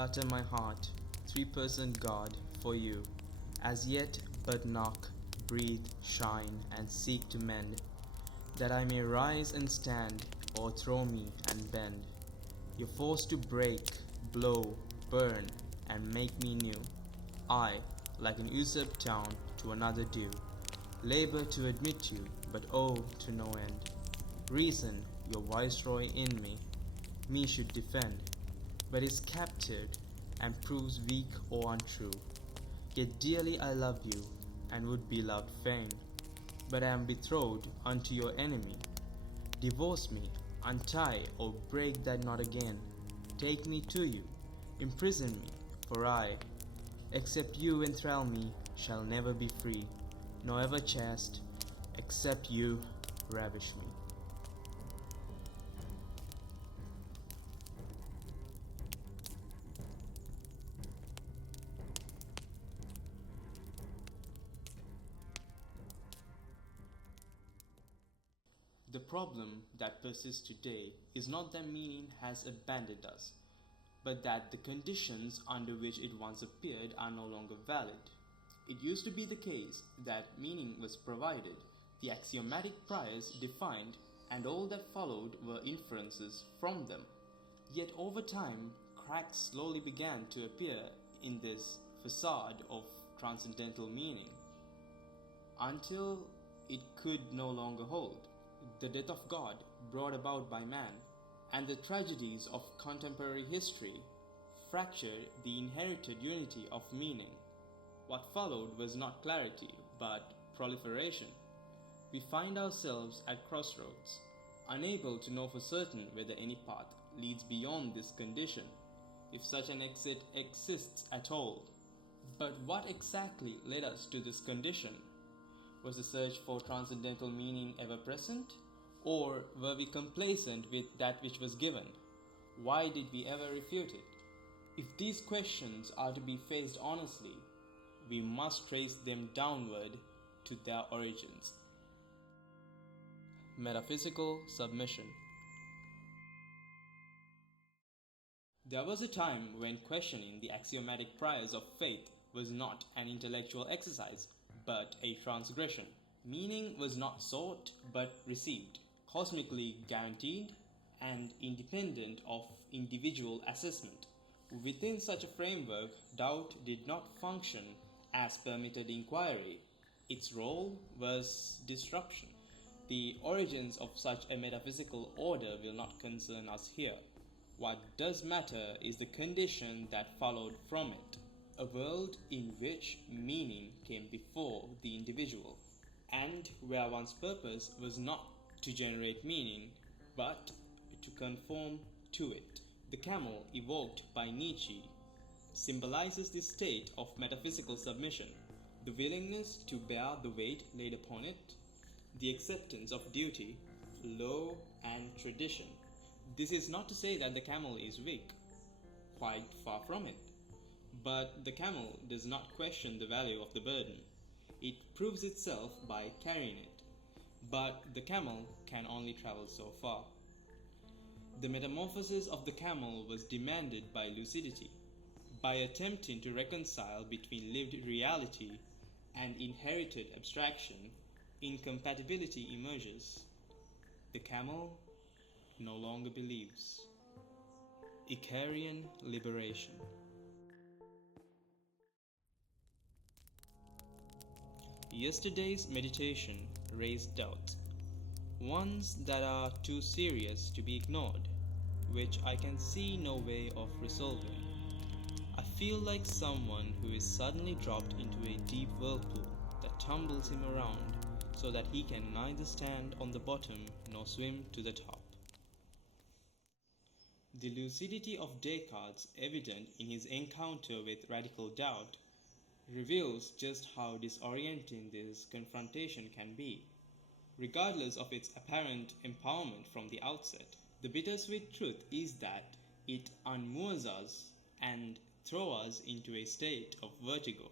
utter my heart, 3% God, for you, as yet but knock, breathe, shine, and seek to mend, that I may rise and stand, o'erthrow me and bend. You're forced to break, blow, burn, and make me new. I, like an usurped town, to another due, labor to admit you, but oh, to no end. Reason, your viceroy in me should defend, but is captured and proves weak or untrue. Yet dearly I love you, and would be loved fain, but am betrothed unto your enemy. Divorce me, untie or break that knot again. Take me to you, imprison me, for I, except you enthrall me, shall never be free, nor ever chaste, except you ravish me. The problem that persists today is not that meaning has abandoned us, but that the conditions under which it once appeared are no longer valid. It used to be the case that meaning was provided, the axiomatic priors defined, and all that followed were inferences from them. Yet over time, cracks slowly began to appear in this facade of transcendental meaning, until it could no longer hold. The death of God brought about by man, and the tragedies of contemporary history fractured the inherited unity of meaning. What followed was not clarity, but proliferation. We find ourselves at crossroads, unable to know for certain whether any path leads beyond this condition, if such an exit exists at all. But what exactly led us to this condition? Was the search for transcendental meaning ever present? Or were we complacent with that which was given? Why did we ever refute it? If these questions are to be faced honestly, we must trace them downward to their origins. Metaphysical submission. There was a time when questioning the axiomatic priors of faith was not an intellectual exercise, but a transgression. Meaning was not sought but received, cosmically guaranteed and independent of individual assessment. Within such a framework, doubt did not function as permitted inquiry. Its role was disruption. The origins of such a metaphysical order will not concern us here. What does matter is the condition that followed from it, a world in which meaning came before the individual, and where one's purpose was not to generate meaning, but to conform to it. The camel, evoked by Nietzsche, symbolizes this state of metaphysical submission, the willingness to bear the weight laid upon it, the acceptance of duty, law, and tradition. This is not to say that the camel is weak, quite far from it. But the camel does not question the value of the burden. It proves itself by carrying it. But the camel can only travel so far. The metamorphosis of the camel was demanded by lucidity. By attempting to reconcile between lived reality and inherited abstraction, incompatibility emerges. The camel no longer believes. Icarian liberation. Yesterday's meditation raised doubts, ones that are too serious to be ignored, which I can see no way of resolving. I feel like someone who is suddenly dropped into a deep whirlpool that tumbles him around so that he can neither stand on the bottom nor swim to the top. The lucidity of Descartes, evident in his encounter with radical doubt, reveals just how disorienting this confrontation can be. Regardless of its apparent empowerment from the outset, the bittersweet truth is that it unmoors us and throws us into a state of vertigo.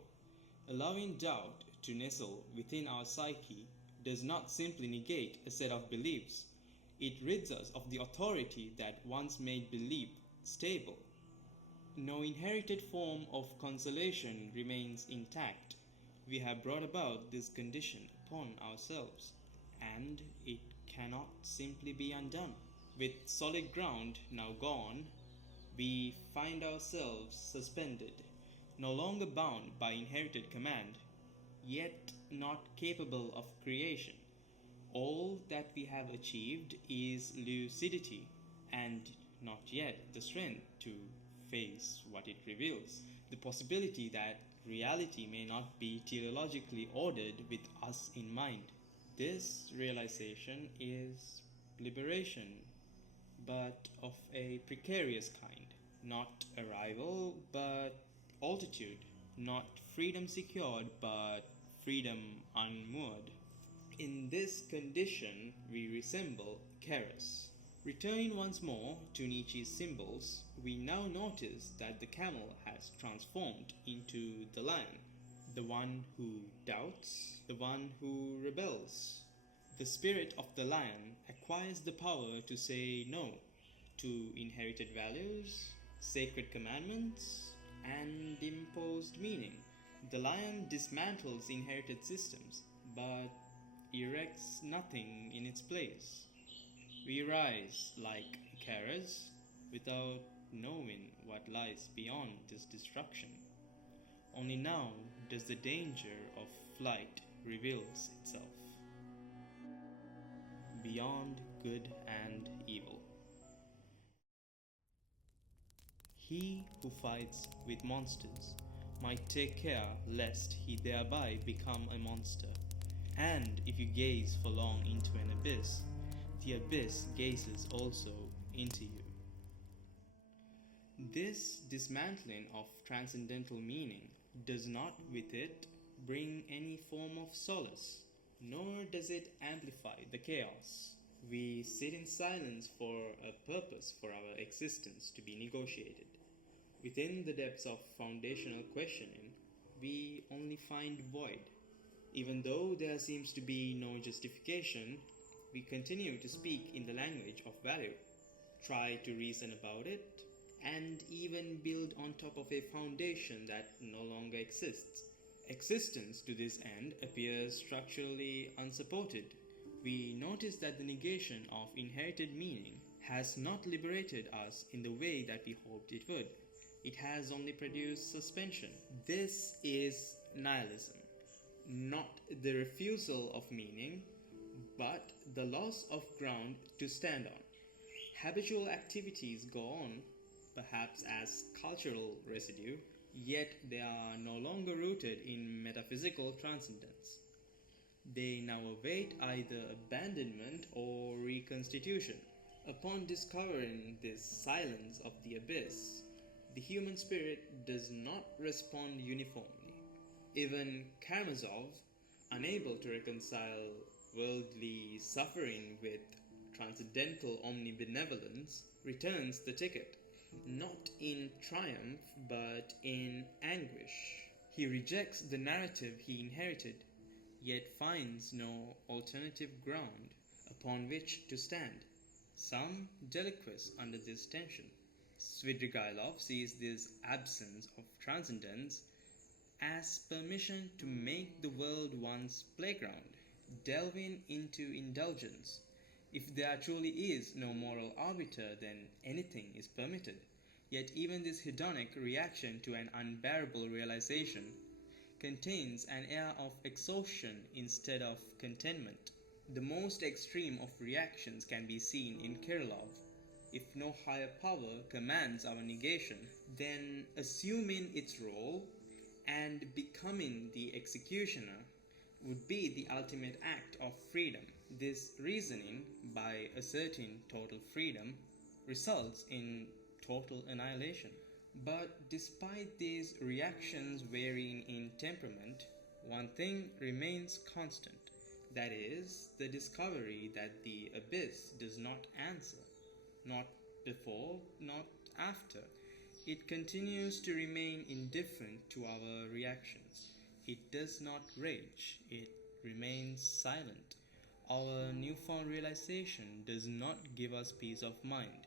Allowing doubt to nestle within our psyche does not simply negate a set of beliefs. It rids us of the authority that once made belief stable. No inherited form of consolation remains intact. We have brought about this condition upon ourselves, and it cannot simply be undone. With solid ground now gone, we find ourselves suspended, no longer bound by inherited command, yet not capable of creation. All that we have achieved is lucidity, and not yet the strength to face what it reveals. The possibility that reality may not be teleologically ordered with us in mind. This realization is liberation, but of a precarious kind. Not arrival, but altitude. Not freedom secured, but freedom unmoored. In this condition, we resemble Keras. Returning once more to Nietzsche's symbols, we now notice that the camel has transformed into the lion, the one who doubts, the one who rebels. The spirit of the lion acquires the power to say no to inherited values, sacred commandments, and imposed meaning. The lion dismantles inherited systems, but erects nothing in its place. We rise like Icarus without knowing what lies beyond this destruction. Only now does the danger of flight reveals itself. Beyond good and evil. He who fights with monsters might take care lest he thereby become a monster. And if you gaze for long into an abyss, the abyss gazes also into you. This dismantling of transcendental meaning does not with it bring any form of solace, nor does it amplify the chaos. We sit in silence for a purpose for our existence to be negotiated. Within the depths of foundational questioning, we only find void. Even though there seems to be no justification, we continue to speak in the language of value, try to reason about it, and even build on top of a foundation that no longer exists. Existence to this end appears structurally unsupported. We notice that the negation of inherited meaning has not liberated us in the way that we hoped it would. It has only produced suspension. This is nihilism. Not the refusal of meaning, but the loss of ground to stand on. Habitual activities go on, perhaps as cultural residue, yet they are no longer rooted in metaphysical transcendence. They now await either abandonment or reconstitution. Upon discovering this silence of the abyss, the human spirit does not respond uniformly. Even Karamazov, unable to reconcile worldly suffering with transcendental omnibenevolence, returns the ticket, not in triumph but in anguish. He rejects the narrative he inherited, yet finds no alternative ground upon which to stand. Some deliquesce under this tension. Svidrigailov sees this absence of transcendence as permission to make the world one's playground, delving into indulgence. If there truly is no moral arbiter, then anything is permitted. Yet even this hedonic reaction to an unbearable realization contains an air of exhaustion instead of contentment. The most extreme of reactions can be seen in Kirillov. If no higher power commands our negation, then assuming its role and becoming the executioner would be the ultimate act of freedom. This reasoning, by asserting total freedom, results in total annihilation. But despite these reactions varying in temperament, one thing remains constant. That is, the discovery that the abyss does not answer, not before, not after. It continues to remain indifferent to our reactions. It does not rage, it remains silent. Our newfound realization does not give us peace of mind.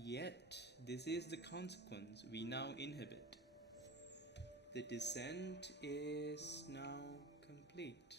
Yet, this is the consequence we now inhibit. The descent is now complete.